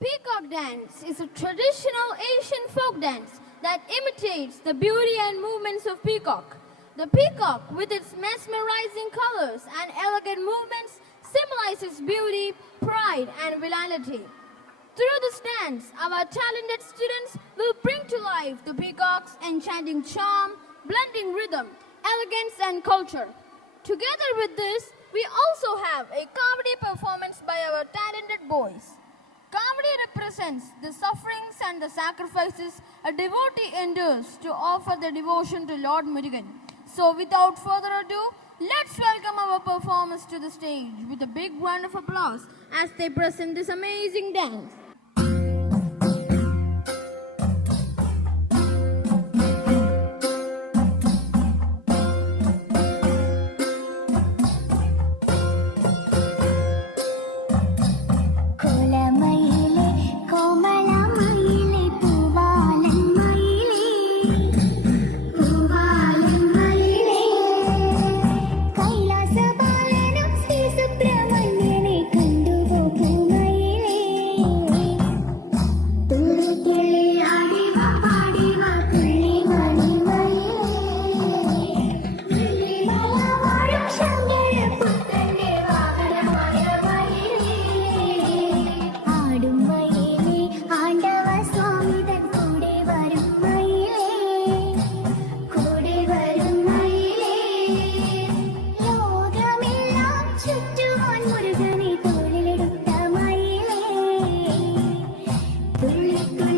Peacock dance is a traditional Asian folk dance that imitates the beauty and movements of peacock. The peacock, with its mesmerizing colors and elegant movements, symbolizes beauty, pride, and vitality. Through this dance, our talented students will bring to life the peacock's enchanting charm, blending rhythm, elegance, and culture. Together with this, we also have a comedy performance by our talented boys. Represents the sufferings and the sacrifices a devotee endures to offer the devotion to Lord Murugan. So, without further ado, let's welcome our performers to the stage with a big round of applause as they present this amazing dance. Thank you.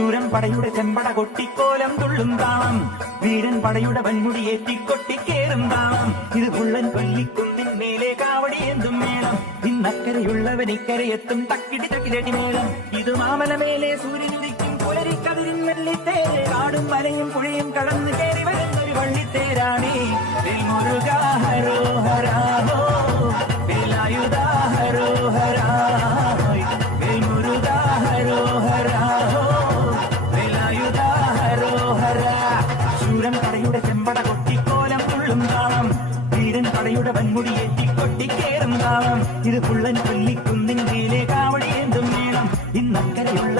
ശൂരൻ പടയുടെ ചെമ്പട കൊട്ടിക്കോലം തുള്ളും താളം. വീരൻ പടയുടെ വൻമുടി ഏറ്റിക്കൊട്ടിക്കേറും താളം. ഇത് പുള്ളൻ കൊല്ലിക്കുന്നിൻ മേലെ കാവടി എന്തും മേളം. ഇന്നക്കരയുള്ളവൻ ഇക്കരയെത്തും തക്കിടി തക്കിലടി മേളം. ഇത് മാമല മേലെ സൂര്യനുദിക്കും പുലരിക്കതിരിൻ വെള്ളിത്തേര്. കാടും മലയും പുഴയും കടന്നു കയറി വരുന്നൊരു വള്ളിത്തേരാണേ. മുരുക ഹരോ അക്കരയുള്ള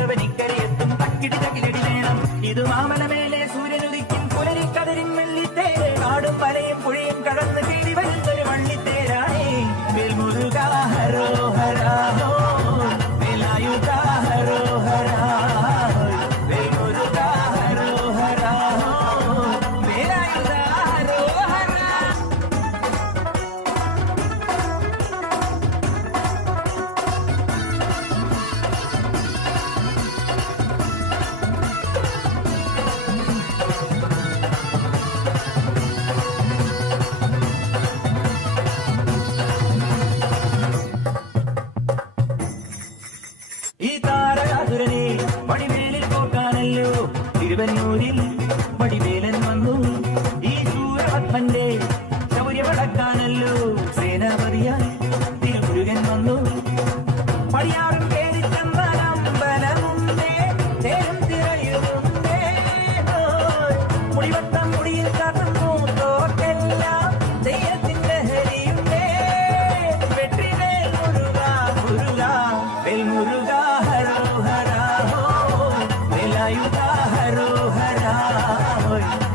आयुधा हरो हरा